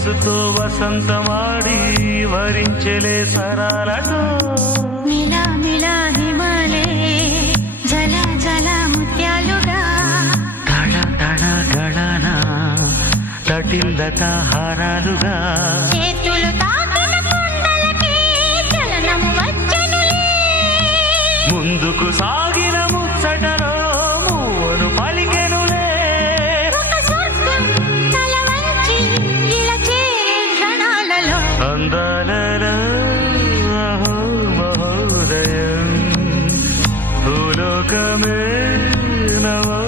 వయస్సుతో వసంతమాడి వరించెలే సరాలతో మిలా మిలా హిమాలే జల జల ముత్యాలుగా తడ తడ గడన తటిల్లత హారాలుగా చేతులు తాకిన కొండలకే చలనం వచ్చెనులే ముందుకు సాగిన ముచ్చటలో మూవను పలికెనులే ఒక స్వర్గం తల వంచి ఇలా చేరే క్షణాలలో అందాలలో అహో మహోదయం భూలోకమే నవో